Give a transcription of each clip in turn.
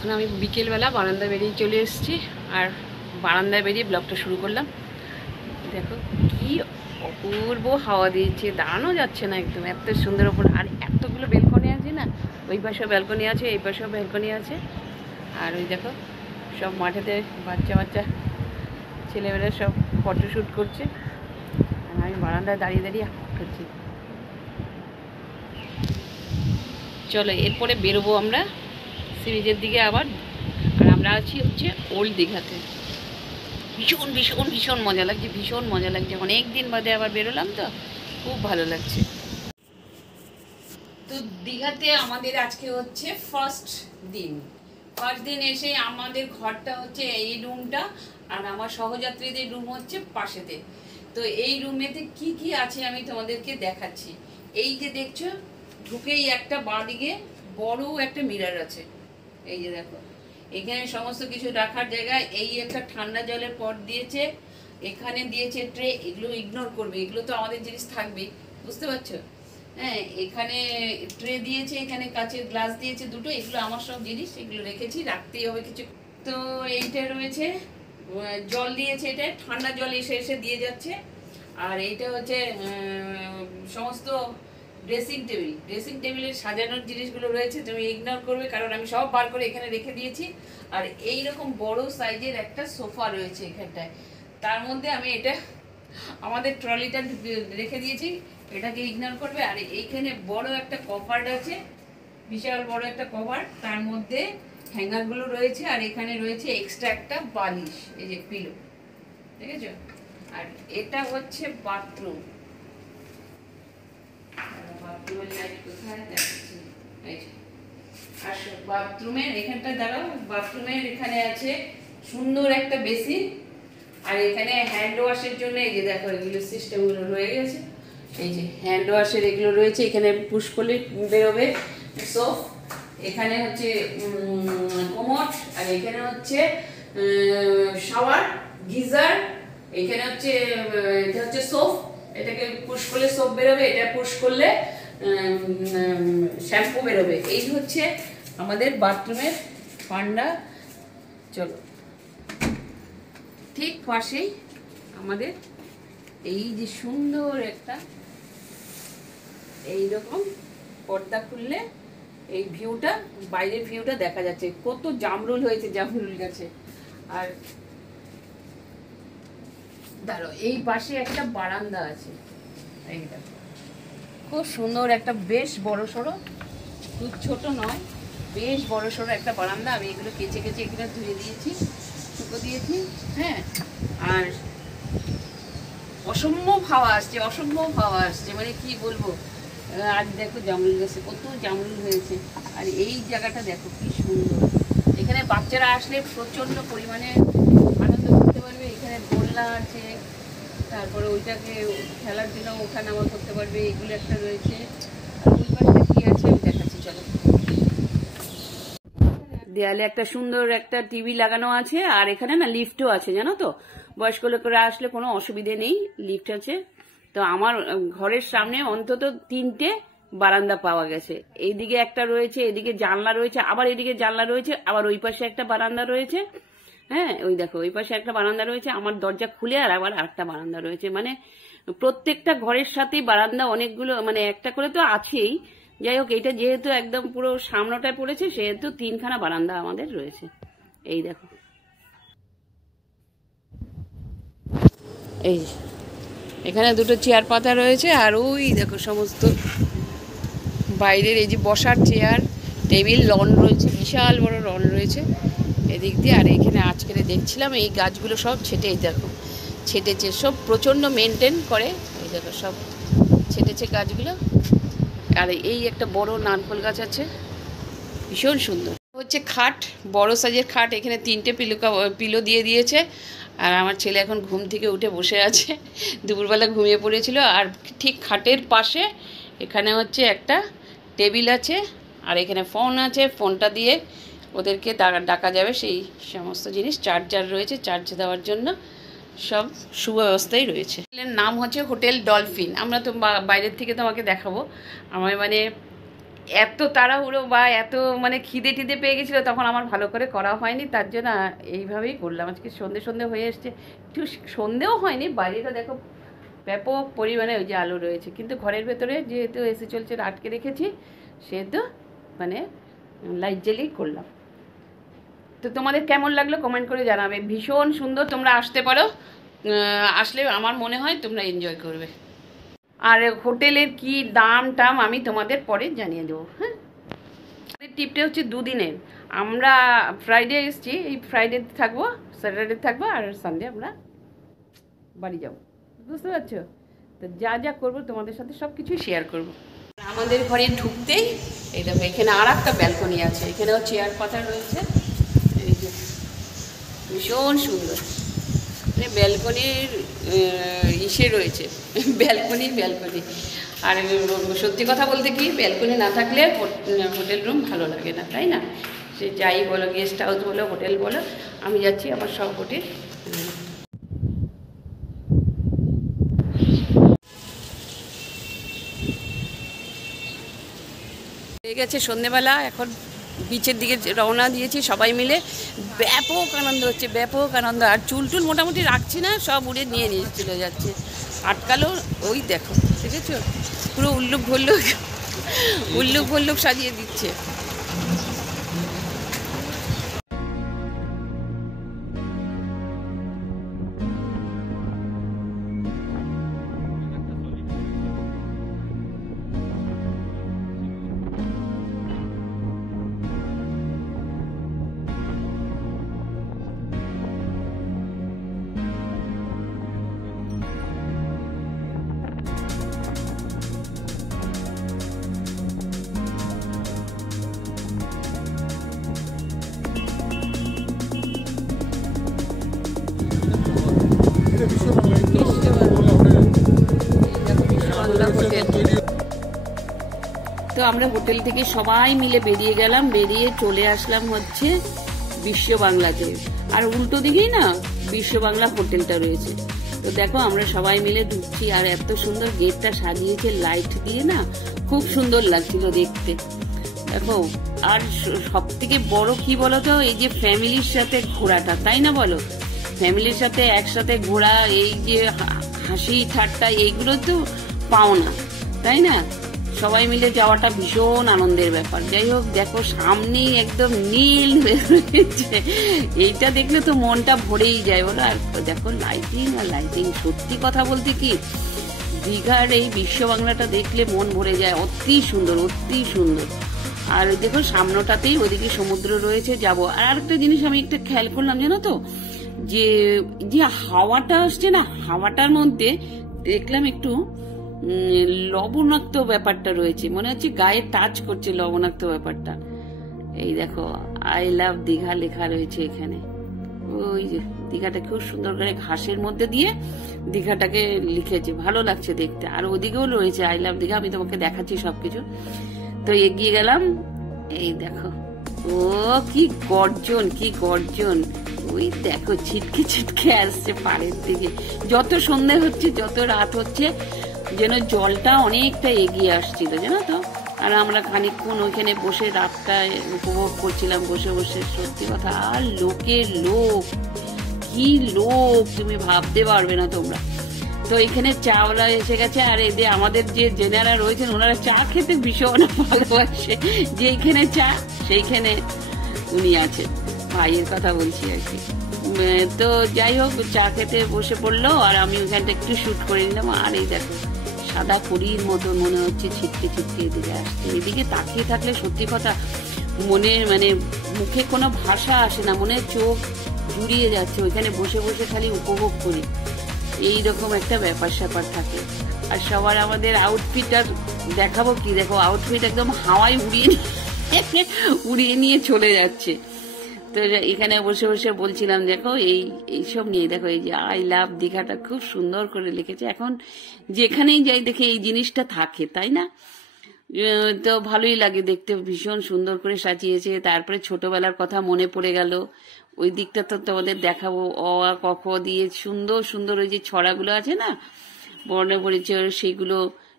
এখন আমি বিকেলবেলা বারান্দায় বেরিয়ে চলে এসেছি, আর বারান্দায় বেরিয়ে ব্লগটা শুরু করলাম। দেখো কি অপূর্ব হাওয়া দিয়েছে, দাঁড়ানো যাচ্ছে না, একদম এত সুন্দর ওপর। আর এতগুলো ব্যালকনি আছে না, ওই পাশেও ব্যালকনি আছে, এই পাশেও ব্যালকনি আছে। আর ওই দেখো সব মাঠেতে বাচ্চা বাচ্চা ছেলেমেয়েরা সব ফটোশ্যুট করছে, আর আমি বারান্দায় দাঁড়িয়ে দাঁড়িয়ে করছি। চলো এরপরে বেরোবো আমরা সি বিচের দিকে আবার। আর আমরা আছি হচ্ছে ওল্ড দীঘাতে। ভীষণ ভীষণ ভীষণ মজা লাগছে, ভীষণ মজা লাগছে। অনেক দিন বাদে আবার বেরোলাম, তো খুব ভালো লাগছে। তো দীঘাতে আমাদের আজকে হচ্ছে ফার্স্ট দিন। এসে আমাদের ঘরটা হচ্ছে এই রুমটা, আর আমার সহযাত্রীদের রুম হচ্ছে পাশেতে। তো এই রুমেতে কি কি আছে আমি তোমাদেরকে দেখাচ্ছি। এই যে দেখছো, ঢুকেই একটা বাঁদিকে বড় একটা মিরর আছে। এই যে দেখো, এখানে সমস্ত কিছু রাখার জায়গায়। এই একটা ঠান্ডা জলের পট দিয়েছে, এখানে দিয়েছে ট্রে। এগুলো ইগনোর করবে, এগুলো তো আমাদের জিনিস থাকবে, বুঝতে পারছো? হ্যাঁ, এখানে ট্রে দিয়েছে, এখানে কাচের গ্লাস দিয়েছে দুটো। এগুলো আমার সব জিনিস, এগুলো রেখেছি, রাখতেই হবে কিছু। তো এইটা রয়েছে, জল দিয়েছে, এটা ঠান্ডা জল এসে এসে দিয়ে যাচ্ছে। আর এইটা হচ্ছে সমস্ত ড্রেসিং টেবিলের সাজানোর জিনিসগুলো রয়েছে, তুমি ইগনোর করবে কারণ আমি সব বার করে এখানে রেখে দিয়েছি। আর এই রকম বড় সাইজের একটা সোফা রয়েছে এখানটায়, তার মধ্যে আমি এটা আমাদের ট্রলিটা রেখে দিয়েছি, এটাকে ইগনোর করবে। আর এইখানে বড় একটা কভার আছে, বিশাল বড় একটা কভার, তার মধ্যে হ্যাঙ্গারগুলো রয়েছে। আর এখানে রয়েছে এক্সট্রা একটা বালিশ, এই যে পিলো, ঠিক আছে? আর এটা হচ্ছে বাথরুম। বাথরুমের এখানটা দাঁড়াও, বাথরুমের এখানে আছে সুন্দর একটা বেসিন। আর এখানে হ্যান্ড ওয়াশের জন্য এই যে দেখো এগুলো সিস্টেমগুলো রয়ে গেছে। এই যে হ্যান্ড ওয়াশের এগুলো রয়েছে, এখানে পুশ করলে বেরোবে সোপ। এখানে হচ্ছে কোমোড, আর এখানে হচ্ছে শাওয়ার গিজার। এখানে হচ্ছে এটা হচ্ছে সোপ, এটাকে পুশ করলে সোপ বেরোবে, এটা পুশ করলে শ্যাম্পু বেরোবে। এই হচ্ছে আমাদের বাথরুমের পান্ডা। চলো, ঠিক পাশেই আমাদের এই যে সুন্দর একটা এইরকম পর্দা খুললে এই ভিউটা, বাইরের ভিউটা দেখা যাচ্ছে। কত জামরুল হয়েছে জামরুল গাছে। আর ধরো এই পাশে একটা বারান্দা আছে, এই দেখো খুব সুন্দর একটা, বেশ বড় সড়ো, খুব ছোট নয়, বেশ বড় সড়ো একটা বারান্দা। আমি এগুলো কেচে কেচে এখানে ধুয়ে দিয়েছি, শুকো দিয়েছি। হ্যাঁ, আর অসম্ভব হাওয়া আসছে, অসম্ভব হাওয়া আসছে, মানে কি বলবো। আজ দেখো জামরুল গাছে কত জামরুল হয়েছে। আর এই জায়গাটা দেখো কি সুন্দর, এখানে বাচ্চারা আসলে প্রচণ্ড পরিমাণে আনন্দ করতে পারবে। এখানে দোলনা আছে, তারপরে ওইটাকে খেলার জন্য ওঠা নামা করতে পারবে, এগুলো একটা রয়েছে। আর ওই পাশে কি আছে আমি দেখাচ্ছি, চলো। দেয়ালে একটা সুন্দর একটা টিভি লাগানো আছে, আর এখানে না লিফটও আছে, জানো তো? বয়স্ক লোকেরা আসলে কোনো অসুবিধে নেই, লিফট আছে। তো আমার ঘরের সামনে অন্তত 3টে বারান্দা পাওয়া গেছে। এইদিকে একটা রয়েছে, এদিকে জানলা রয়েছে, আবার এদিকে জানলা রয়েছে, আবার ওই পাশে একটা বারান্দা রয়েছে। হ্যাঁ, ওই দেখো ওই পাশে একটা বারান্দা রয়েছে, আমার দরজা খুলে আর আবার আরেকটা বারান্দা রয়েছে। মানে প্রত্যেকটা ঘরের সাথেই বারান্দা অনেকগুলো, মানে একটা করে তো আছেই। যাই হোক, এটা যেহেতু একদম পুরো সামনেটায় পড়েছে, সেহেতু 3খানা বারান্দা আমাদের রয়েছে। এই দেখো, এই এখানে দুটো চেয়ার পাতা রয়েছে। আর ওই দেখো সমস্ত বাইরের এই যে বসার চেয়ার, টেবিল, লন রয়েছে, বিশাল বড় লন রয়েছে এদিক দিয়ে। আর এখানে আজকে দেখছিলাম এই গাছগুলো সব ছেটেছে, সব প্রচণ্ড মেনটেন করে। এই দেখো সব ছেটেছে গাছগুলো। আর এই একটা বড় নারকেল গাছ আছে, ভীষণ সুন্দর। হচ্ছে খাট, বড় সাইজের খাট, এখানে 3টে পিলো দিয়ে দিয়েছে। আর আমার ছেলে এখন ঘুম থেকে উঠে বসে আছে, দুপুরবেলা ঘুমিয়ে পড়েছিল। আর ঠিক খাটের পাশে এখানে হচ্ছে একটা টেবিল আছে, আর এখানে ফোন আছে, ফোনটা দিয়ে ওদেরকে ডাকা যাবে, সেই সমস্ত জিনিস। চার্জার রয়েছে, চার্জ দেওয়ার জন্য সব সুব্যবস্থাই রয়েছে। নাম হচ্ছে হোটেল ডলফিন। আমরা তো বাইরের থেকে তোমাকে দেখাবো। আমার মানে এত তাড়াহুড়ো বা এত মানে খিদে টিদে পেয়ে গেছিলো, তখন আমার ভালো করে করা হয়নি, তার জন্য এইভাবেই করলাম। আজকে সন্ধে সন্ধে হয়ে এসছে, একটু সন্ধেও হয়নি, বাইরেটা দেখো ব্যাপক পরিমাণে ওই যে আলো রয়েছে, কিন্তু ঘরের ভেতরে যেহেতু এসি চলছে আটকে রেখেছি, সেহেতু মানে লাইট জ্বেলেই করলাম। তো তোমাদের কেমন লাগলো কমেন্ট করে জানাবে। ভীষণ সুন্দর, তোমরা আসতে পারো, আসলে আমার মনে হয় তোমরা এনজয় করবে। আর হোটেলের কি দাম টাম আমি তোমাদের পরে জানিয়ে দেবো। হ্যাঁ, টিপটা হচ্ছে দুদিনের। আমরা ফ্রাইডে এসেছি, এই ফ্রাইডে থাকবো, স্যাটারডে থাকবো, আর সানডে আমরা বাড়ি যাবো, বুঝতে পারছো? তো যা যা করবো তোমাদের সাথে সব কিছুই শেয়ার করবো। আমাদের ঘরে ঢুকতেই এই দেখো এখানে আর একটা ব্যালকনি আছে, এখানেও চেয়ার পাতা রয়েছে, এই যে ভীষণ সুন্দর, মানে ব্যালকনির ইসে রয়েছে, ব্যালকনি। আর সত্যি কথা বলতে কি, ব্যালকনি না থাকলে হোটেল রুম ভালো লাগে না, তাই না? সে যাই বলো, গেস্ট হাউস বলো, হোটেল বলো। আমি যাচ্ছি আমার সব হোটেল। হয়ে গেছে সন্ধেবেলা, এখন বিচের দিকে রওনা দিয়েছি সবাই মিলে। ব্যাপক আনন্দ হচ্ছে, ব্যাপক আনন্দ। আর চুল টুল মোটামুটি রাখছি না, সব উড়ে নিয়ে চলে যাচ্ছে, আটকালো। ওই দেখো, দেখেছো, পুরো উল্লুক ভল্লুক সাজিয়ে দিচ্ছে। তো আমরা হোটেল থেকে সবাই মিলে বেরিয়ে গেলাম, বেরিয়ে চলে আসলাম হচ্ছে বিশ্ব বাংলাতে। আর উল্টো দিকেই না বিশ্ব বাংলা হোটেলটা রয়েছে। তো দেখো আমরা সবাই মিলে ঢুকছি, আর এত সুন্দর গেটটা সাজিয়েছে লাইট দিয়ে, না খুব সুন্দর লাগছিল দেখতে। দেখো, আর সব থেকে বড় কি বলতো, এই যে ফ্যামিলির সাথে ঘোরাটা, তাই না বলো? ফ্যামিলির সাথে একসাথে ঘোরা, এই যে হাসি ঠাট্টা, এইগুলো তো পাও না, তাই না? সবাই মিলে যাওয়াটা ভীষণ আনন্দের ব্যাপার। যাই হোক, দেখো সামনেই একদম নীল হয়ে রয়েছে, এইটা দেখলে তো মনটা ভরেই যায় বলো। আর দেখো লাইটিং আর লাইটিং, সত্যি কথা বলতে কি দীঘার এই বিশ্ব বাংলাটা দেখলে মন ভরে যায়, অতি সুন্দর, অতি সুন্দর। আর দেখো সামনেটাতেই ওইদিকে সমুদ্র রয়েছে, যাবো। আর আরেকটা জিনিস আমি একটা খেয়াল করলাম, জানো তো, যে যে হাওয়াটা আসছে না, হাওয়াটার মধ্যে দেখলাম একটু লবণাক্ত ব্যাপারটা রয়েছে, মনে হচ্ছে গায়ে টাচ করছে লবণাক্ত ব্যাপারটা। এই দেখো আই লাভ দীঘা লেখা রয়েছে এখানে। ওই যে দীঘাটা খুব সুন্দর করে ঘাসের মধ্যে দিয়ে দীঘাটাকে লিখেছে, ভালো লাগছে দেখতে। আর ওদিকেও রয়েছে আই লাভ দীঘা, আমি তোমাকে দেখাচ্ছি সবকিছু। তো এগিয়ে গেলাম, এই দেখো, ও কি গর্জন, কি গর্জন! ওই দেখো ছিটকে ছিটকে আসছে পাড়ের দিকে, যত সন্ধে হচ্ছে, যত রাত হচ্ছে, যেন জলটা অনেকটা এগিয়ে আসছিল, জানো তো। আর আমরা খানিকক্ষণ ওইখানে বসে রাতটা উপভোগ করছিলাম বসে বসে, সত্যি কথা। আর লোকের লোক, কি লোক তুমি ভাবতে পারবে না তোমরা। তো এখানে চাওলা এসে গেছে, আর এদের আমাদের যে জেনারা রয়েছেন ওনারা চা খেতে ভীষণ ভালোবাসে, যেইখানে চা সেইখানে উনি আছেন, ভাইয়ের কথা বলছি আর কি। তো যাই হোক, চা খেতে বসে পড়লো, আর আমি ওইখানটা একটু শুট করে নিলাম। আর এই দেখো সাদা পরীর মতো মনে হচ্ছে ছিটকে ছিটকে এদিকে আসছে। এদিকে তাকিয়ে থাকলে সত্যি কথা মনে মানে মুখে কোনো ভাষা আসে না, মনে চোখ জুড়িয়ে যাচ্ছে, ওইখানে বসে বসে খালি উপভোগ করি, এইরকম একটা ব্যাপার স্যাপার থাকে। আর সবার আমাদের আউটফিট আর দেখাবো কি, দেখো আউটফিট একদম হাওয়ায় উড়িয়ে নিয়ে চলে যাচ্ছে। তো এখানে বসে বসে বলছিলাম, দেখো এইসব নিয়ে, দেখো এই যে আই লাভ দীঘাটা খুব সুন্দর করে লিখেছে। এখন যেখানেই যাই দেখে এই জিনিসটা থাকে, তাই না? তো ভালোই লাগে দেখতে, ভীষণ সুন্দর করে সাজিয়েছে। তারপরে ছোটবেলার কথা মনে পড়ে গেল, ওই দিকটা তো তোমাদের দেখাবো। অ আ ক খ দিয়ে সুন্দর সুন্দর ওই যে ছড়াগুলো আছে না, মনে পড়েছে, সেগুলো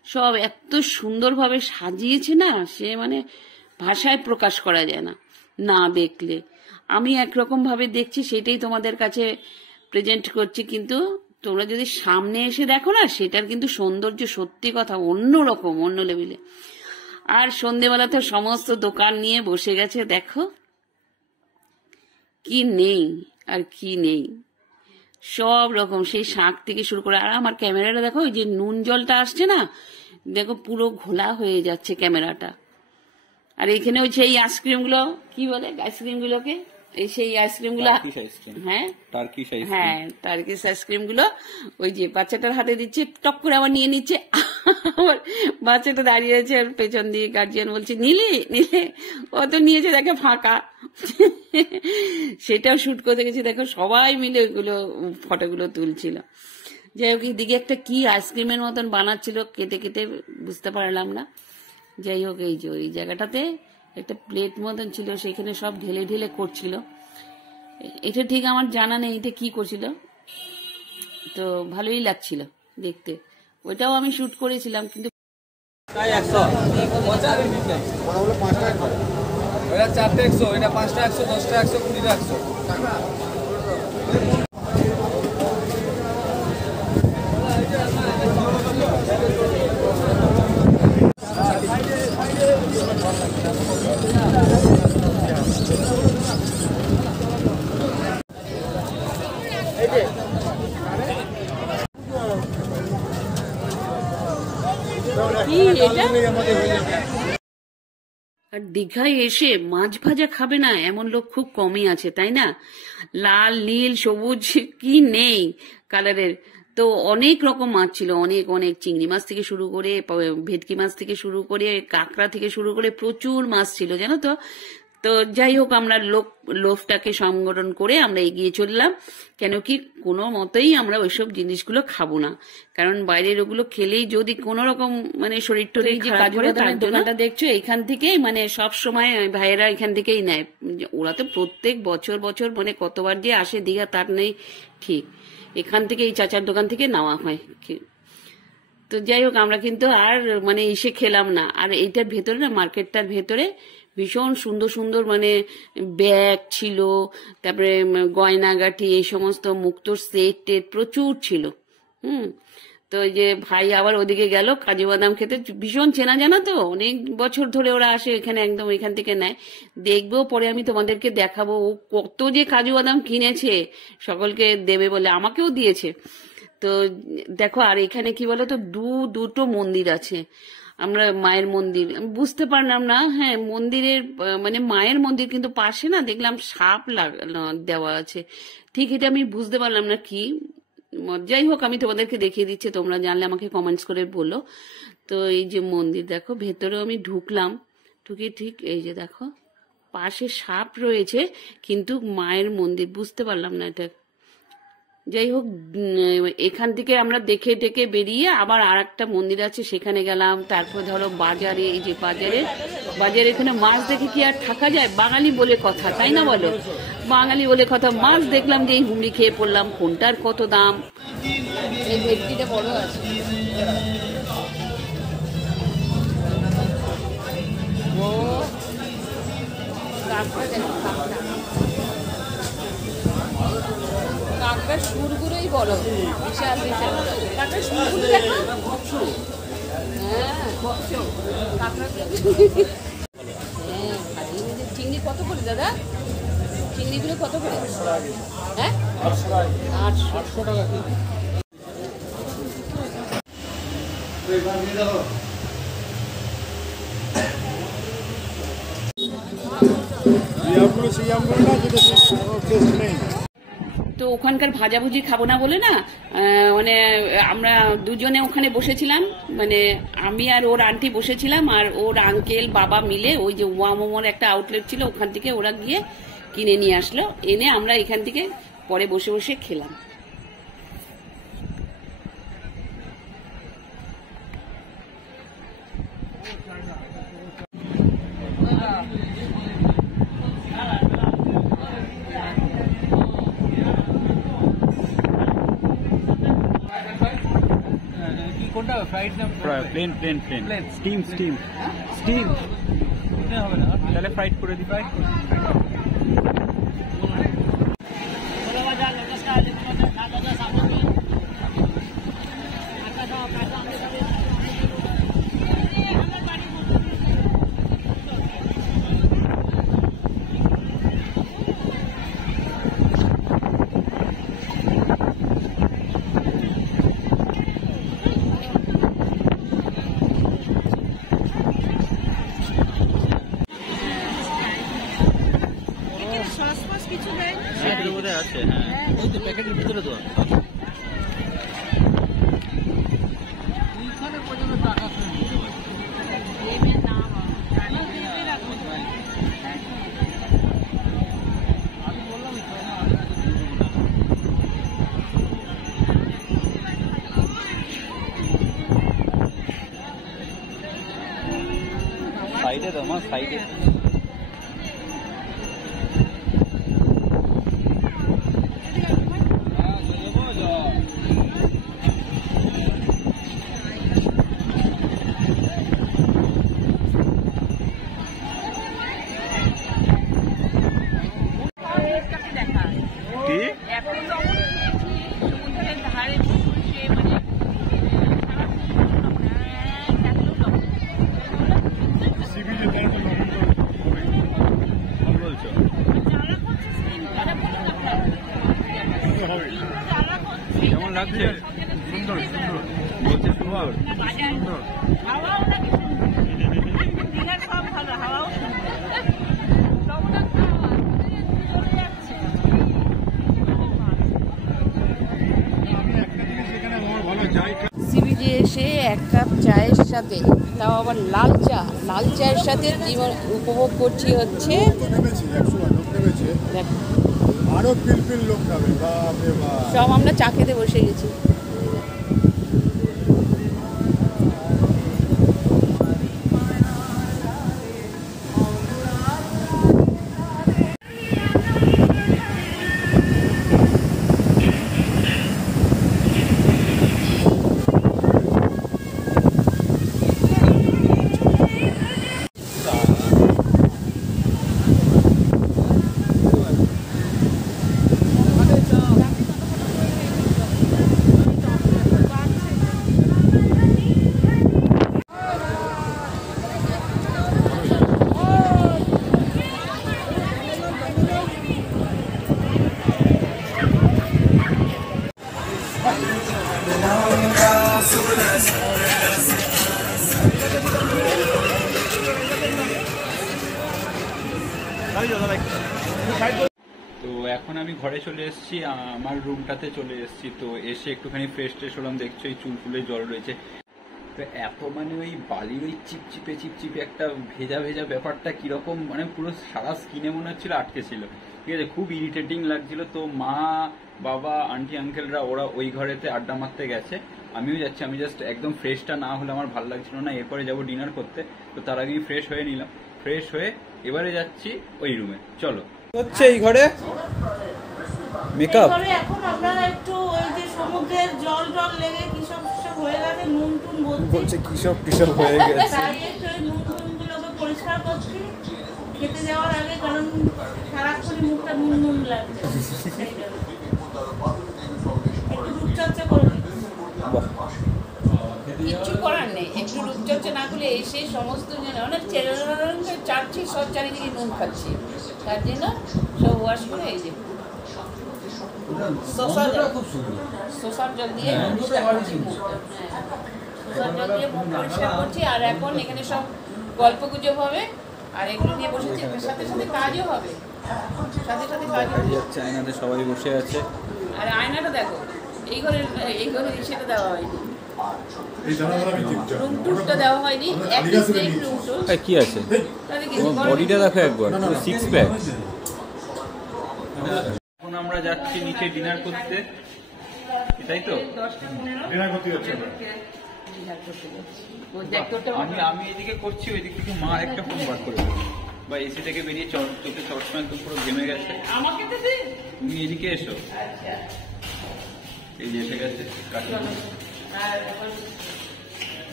সব এত সুন্দরভাবে সাজিয়েছে না, সে মানে ভাষায় প্রকাশ করা যায় না না দেখলে। আমি একরকম ভাবে দেখছি, সেটাই তোমাদের কাছে প্রেজেন্ট করছি, কিন্তু তোমরা যদি সামনে এসে দেখো না, সেটার কিন্তু সৌন্দর্য সত্যি কথা অন্যরকম, অন্য লেভেলে। আর সন্ধেবেলা তো সমস্ত দোকান নিয়ে বসে গেছে, দেখো কি নেই আর কি নেই, সব রকম, সেই শাক থেকে শুরু করে। আর আমার ক্যামেরাটা দেখো, ওই যে নুন জলটা আসছে না, দেখো পুরো ঘোলা হয়ে যাচ্ছে ক্যামেরাটা। আর এখানে ওই সেই আইসক্রিম গুলো, কি বলে আইসক্রিম গুলোকে, এই সেই আইসক্রিম গুলো, হ্যাঁ হ্যাঁ টার্কিশ আইসক্রিম গুলো, ওই যে বাচ্চাটার হাতে দিচ্ছে, টক করে আবার নিয়ে নিচ্ছে। আমার বাচ্চাটা দাঁড়িয়ে আছে আর পেছন দিয়ে গার্জিয়ান বলছে নিলে নিলে, ও তো নিয়েছে, দেখে ফাঁকা। সেটাও শুট করতে গেছি, দেখো সবাই মিলে ওইগুলো ফটোগুলো তুলছিল। যাই হোক, এদিকে একটা কি আইসক্রিমের মতন বানাচ্ছিল, কেটে কেটে বুঝতে পারলাম না। যাই হোক, এই যে ওই জায়গাটাতে একটা প্লেট মতন ছিল, সেখানে সব ঢেলে ঢেলে করছিল। এটা ঠিক আমার জানা নেই এটা কি করছিল, তো ভালোই লাগছিল দেখতে। ওইটাও আমি শুট করেছিলাম, কিন্তু চারটে 100, এটা 5টা 100, 10টা 100, 20টা 100। আর দীঘায় এসে মাছ ভাজা খাবে না এমন লোক খুব কমই আছে, তাই না? লাল নীল সবুজ কি নেই কালারের, তো অনেক রকম মাছ ছিল, অনেক অনেক, চিংড়ি মাছ থেকে শুরু করে, ভেটকি মাছ থেকে শুরু করে, কাঁকড়া থেকে শুরু করে প্রচুর মাছ ছিল, জানো তো। তো যাই হোক, আমরা লোভটাকে সংগঠন করে আমরা এগিয়ে চললাম, কেন কি কোনো মতেই আমরা ওইসব জিনিসগুলো খাবো না, কারণ বাইরের ওগুলো খেলেই যদি কোনো রকম মানে শরীর টরীর খারাপ করে। তার দোকানটা দেখছো এইখান থেকেই, মানে সব সময় ভাইয়েরা এখান থেকেই নেয়। ওরা তো প্রত্যেক বছর বছর মানে কতবার যে আসে দীঘা তার নেই ঠিক, এখান থেকে এই চাচার দোকান থেকে নেওয়া হয়। তো যাই হোক, আমরা কিন্তু আর মানে এসে খেলাম না। আর এইটার ভেতরে না, মার্কেটটার ভেতরে ভীষণ সুন্দর সুন্দর মানে ব্যাগ ছিল, তারপরে গয়নাগাটি, এই সমস্ত মুক্তোর সেট টেট প্রচুর ছিল। তো ওই যে ভাই আবার ওদিকে গেল কাজু বাদাম খেতে, ভীষণ চেনা জানা তো, অনেক বছর ধরে ওরা আসে এখানে, একদম এখান থেকে নেয়। দেখবো পরে, আমি তোমাদেরকে দেখাবো ও কত যে কাজু বাদাম কিনেছে, সকলকে দেবে বলে আমাকেও দিয়েছে। তো দেখো, আর এখানে কি বলতো, দুটো মন্দির আছে। আমরা মায়ের মন্দির বুঝতে পারলাম না, হ্যাঁ মন্দিরের মানে মায়ের মন্দির, কিন্তু পাশে না দেখলাম সাপ দেওয়া আছে, ঠিক এটা আমি বুঝতে পারলাম না কি। যাই হোক, আমি তোমাদেরকে দেখিয়ে দিচ্ছি, তোমরা জানলে আমাকে কমেন্টস করে বলো। তো এই যে মন্দির দেখো, ভেতরেও আমি ঢুকলাম, ঢুকে ঠিক এই যে দেখো পাশে সাপ রয়েছে, কিন্তু মায়ের মন্দির বুঝতে পারলাম না এটা। যাই হোক, এখান থেকে আমরা দেখে টেকে বেরিয়ে আবার আর একটা মন্দির আছে সেখানে গেলাম। তারপর ধরো বাজারে, এই যে বাজারে এখানে মাছ দেখে কি আর থাকা যায়, বাঙালি বলে কথা, তাই না বলো, বাঙালি বলে কথা। মাছ দেখলাম যে এই হুমড়ি খেয়ে পড়লাম, কোনটার কত দাম। এই ভেটকিটা বড় আছে, ও কাঁকড়ার সুরগুলোই বড়, বিশাল বিশাল কাঁকড়ার সুরগুলো দেখো। হ্যাঁ কাঁকড়া, হ্যাঁ চিংড়ি কত করে দাদা, চিংড়িগুলো কত করে? হ্যাঁ 800 টাকা। তো ওখানকার ভাজাভুজি খাবো না বলে না, মানে আমরা দুজনে ওখানে বসেছিলাম, মানে আমি আর ওর আন্টি বসেছিলাম, আর ওর আঙ্কেল বাবা মিলে ওই যে ওয়ামোমোর একটা আউটলেট ছিল ওখান থেকে ওরা গিয়ে কিনে নিয়ে আসলো, এনে আমরা এখান থেকে পরে বসে বসে খেলাম। কোনটা fry plain plain plain steam steam steam হবে না তাহলে ফ্রাইড করে দিই। ফ্রাইড আছে, হ্যাঁ ওই তো প্যাকেটের ভিতরে তো সাইডে দাও মা, সাইডে। কেমন লাগছে? সুন্দর সুন্দর বলছে, সুন্দর সুন্দর। সিবিজে এসে এক কাপ চায়ের সাথে, তাও আবার লাল চায়ের সাথে জীবন উপভোগ করছি হচ্ছে। আরো পিলপিল লোক খাবে, বাপরে বাপ। সব আমরা চা খেতে বসে গেছি। তো এখন আমি ঘরে চলে এসেছি, আমার রুমটাতে চলে এসেছি। তো এসে একটুখানি ফ্রেশ ট্রেশ হলাম, দেখছো এই চুল ফুলে জল রয়েছে। তো এত মানে ওই বালির ওই চিপচিপে চিপচিপে একটা ভেজা ভেজা ব্যাপারটা কিরকম, মানে পুরো সারা স্কিনে মনে হচ্ছিল আটকে ছিল, ঠিক আছে, খুব ইরিটেটিং লাগছিল। তো মা বাবা আন্টি আঙ্কেলরা ওরা ওই ঘরেতে আড্ডা মারতে গেছে, আমিও যাচ্ছি। আমি জাস্ট একদম ফ্রেশটা না হলে আমার ভালো লাগছিল না। এরপরে যাবো ডিনার করতে, তো তার আগেই ফ্রেশ হয়ে নিলাম। ফ্রেশ হয়ে এবারে যাচ্ছি ওই রুমে। চলো। হচ্ছে এই ঘরে মেকআপ। এখন আপনারা একটু ওই যে সমুদ্রের জল লেগে কি সব হয়ে গেছে, নুন টুন বলছে কিসব টিসব হয়ে গেছে। তাই একটু ওই নুন টুনগুলোকে পরিষ্কার করছি খেতে যাওয়ার আগে, কারণ সারাক্ষণ মুখটা নুন লাগছে। একটু রূপচর্চা করে কিচ্ছু করার নেই, একটু রূপচর্চা না করলে এসে সমস্ত অনেক চাচ্ছি, সব চারিদিকে নুন খাচ্ছি, তার জন্য সব ওয়াশ করে এই যে সোসার জল দিয়ে পরিষ্কার করছি মুখটা। সোসার জল দিয়ে মুখ পরিষ্কার করছি। আর এখন এখানে সব গল্প গুজব হবে, আর এগুলো নিয়ে বসেছি, সাথে সাথে কাজও হবে, সাথে সাথে কাজ যাচ্ছে। আয়নাতে সবাই বসে আছে। আর আয়নাটা দেখো, এই ঘরে সেটা দেওয়া হয়নি, রুম টুরটা দেওয়া হয়নি, রুম টুর কি আছে বডিটা দেখো একবার, পুরো সিক্স প্যাক। এখন আমরা যাচ্ছি নিচে ডিনার করতে, এটাই তো ডিনার করতে যাচ্ছে। আমি এদিকে করছি, ওই দিক থেকে মা একটা ফোন বার করে বা এসি থেকে বেরিয়ে চোখে চশমা একদম পুরো ঘেমে গেছে। আমাকে তো দে, তুমি এদিকে এসো। এই যে এসে গেছে কাটা।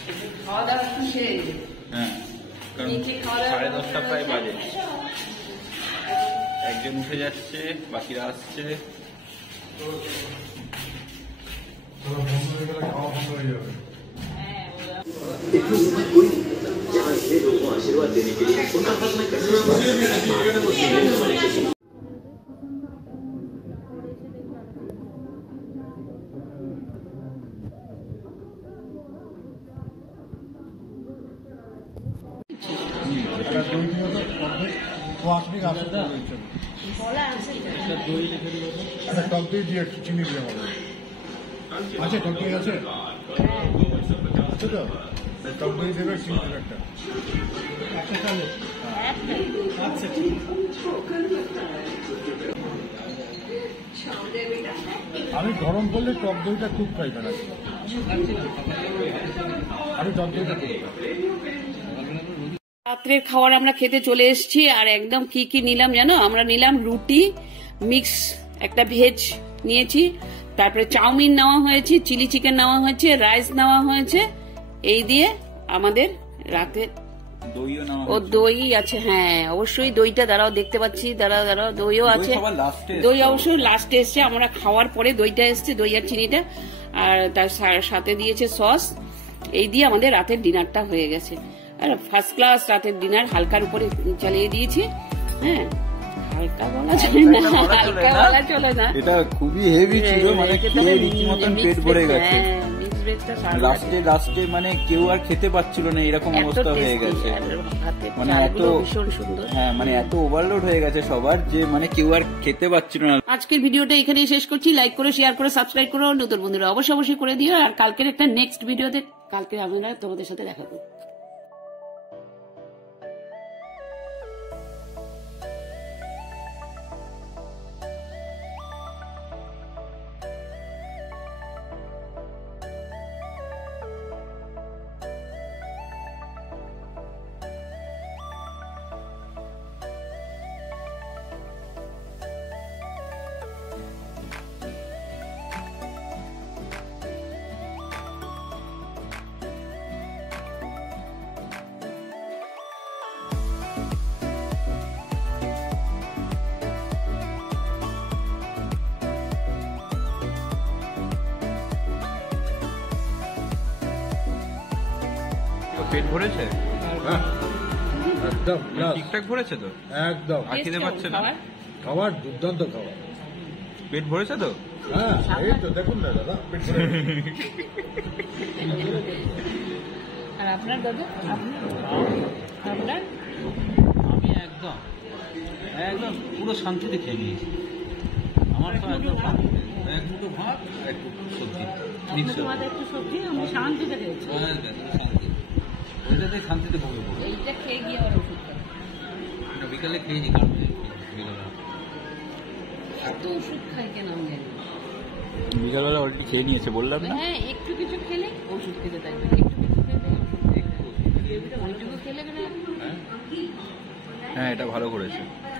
খাওয়া দাওয়া শেষ। হ্যাঁ, কারণ নিচে খাওয়া দাওয়া 10:30 প্রায় বাজে। একজন উঠে যাচ্ছে, বাকিরা আসছে। বন্ধ হয়ে গেলে খাওয়া বন্ধ হয়ে যাবে। जहाँ से लोगों को आशीर्वाद देने के लिए उनका हाथ में একটা টক দই দিয়ে একটু চিনি দিয়ে হবে। আছে টক দই আছে? আছে তো? টক দই দেবে, চিনি দেবে একটা। আমি গরম করলে টক দইটা খুব খাই না, আমি টক দইটা খুব খাই। রাত্রের খাবার আমরা খেতে চলে এসেছি। আর একদম কি কি নিলাম জানো? আমরা নিলাম রুটি মিক্স, একটা ভেজ নিয়েছি, তারপরে চাউমিন নেওয়া হয়েছে, চিলি চিকেন নেওয়া হয়েছে, রাইস নেওয়া হয়েছে। এই দিয়ে আমাদের রাতে দইও নাও। ও দই আছে, হ্যাঁ অবশ্যই দইটা দাঁড়াও দেখতে পাচ্ছি, দাঁড়াও দইও আছে। দই অবশ্যই লাস্টে এসছে, আমরা খাওয়ার পরে দইটা এসছে, দই আর চিনিটা। আর তার সাথে দিয়েছে সস। এই দিয়ে আমাদের রাতের ডিনারটা হয়ে গেছে। আর ফার্স্ট ক্লাস রাতের ডিনার হালকার উপরে চালিয়ে দিয়েছি। হ্যাঁ, হালকা বলা চলে না, হালকা বলা চলে না। এটা খুবই হেভি ছিল, মানে খেয়ে রীতিমতন পেট ভরে গেছে। লাস্টে মানে কেউ আর খেতে পাচ্ছিল না, এরকম অবস্থা হয়ে গেছে। মানে এত ভীষণ সুন্দর, হ্যাঁ মানে এত ওভারলোড হয়ে গেছে সবার, যে মানে কেউ আর খেতে পাচ্ছিল না। আজকের ভিডিওটা এখানেই শেষ করছি। লাইক করে, শেয়ার করে, সাবস্ক্রাইব করো। নতুন বন্ধুরা অবশ্যই করে দিও। আর কালকের একটা নেক্সট ভিডিওতে কালকে আমরা তোমাদের সাথে দেখা করবো। পেট ভরেছে? হ্যাঁ, একদম ঠিকঠাক ভরেছে তো? একদম। আর খেতে পাচ্ছে না? খাবার দুর্দান্ত খাবার। পেট ভরেছে তো? হ্যাঁ, এই তো দেখুন না দাদা, পেট ভরে গেছে। আর আপনার দাদা, আপনার? আমি একদম একদম পুরো শান্তিতে খেয়ে নিয়েছি। আমার তো একদম এক দুটো ভাত, এক সবজি মিক্স। একটু সবজি আমি শান্তিতে খেয়েছি। শান্তি, ওইটাতে শান্তিতে ভোগে পড়ে। এইটা খেয়ে গিয়ে আর ওষুধ খাবো। বিকালে খেয়েছি, কারণ বিকালে এত ওষুধ খাই কেন আমি জানি না। বিকালবেলা অলরেডি খেয়ে নিয়েছে, বললাম না? হ্যাঁ, একটু কিছু খেলে ওষুধ খেতে থাকবে, একটু কিছু খেলে ওইটুকু খেলে হ্যাঁ, এটা ভালো করেছে।